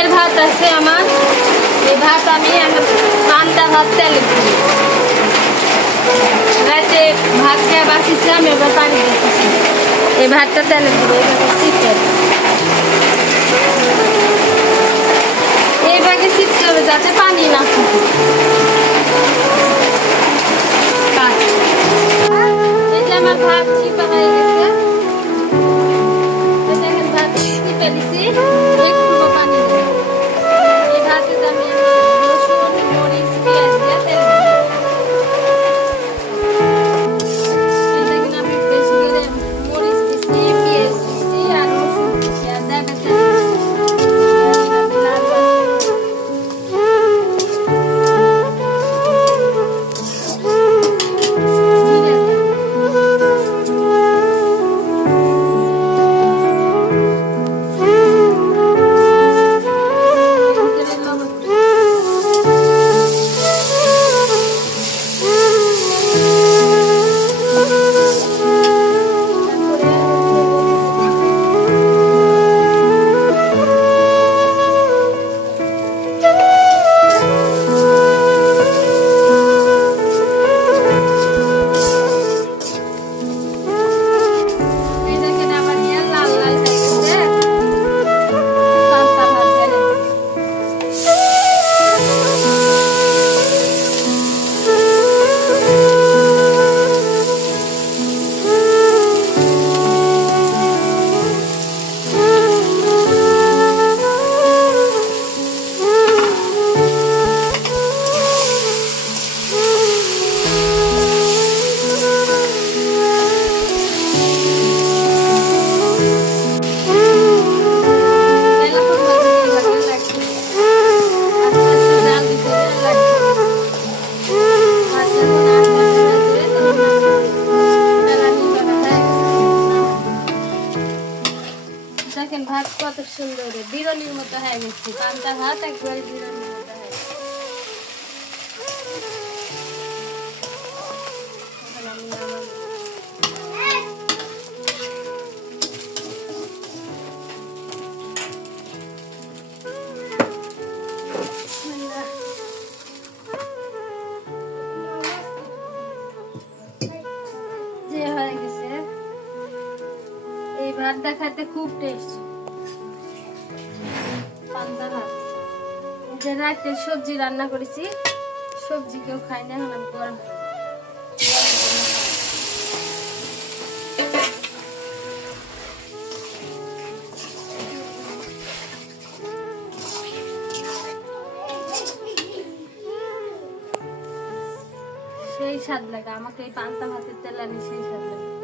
রাতের ভাত আছে আমার, এই ভাত আমি পান্তা ভাত তেলে দিই। রাতে ভাত খেয়ে বাঁচিয়েছি আমি, এবার পানি দিতেছি। এই ভাতটা তেলে দিব, এইভাবে চিপে চিপতে হবে যাতে পানি না থাকে। এই যে আমার ভাত চিপা হয়ে গেছে, দেখেন ভাত চিপে দিছি, একটু পানি দেব। এই ভাতে আমি রসুন মরিচ পেঁয়াজ দিয়ে তেল দেখেন আমি বেশি করে মরিচ দিচ্ছি, পেঁয়াজ দিচ্ছি আর রসুন দিচ্ছি আর দেবে দেখেন ভাত কত সুন্দর বিরনির মতো হয়ে গেছে। পান্তা ভাত একবারে বিরনির মতো হয়ে গেছে। যে হয়ে গেছে এই ভাত দেখাতে খুব টেস্ট। পান্তা ভাত যে রাতে সবজি রান্না করেছি, সবজি কেউ খাই না, এখন আমি গরম সেই স্বাদ লাগে আমাকে, এই পান্তা ভাতের তেলানি সেই স্বাদ লাগে।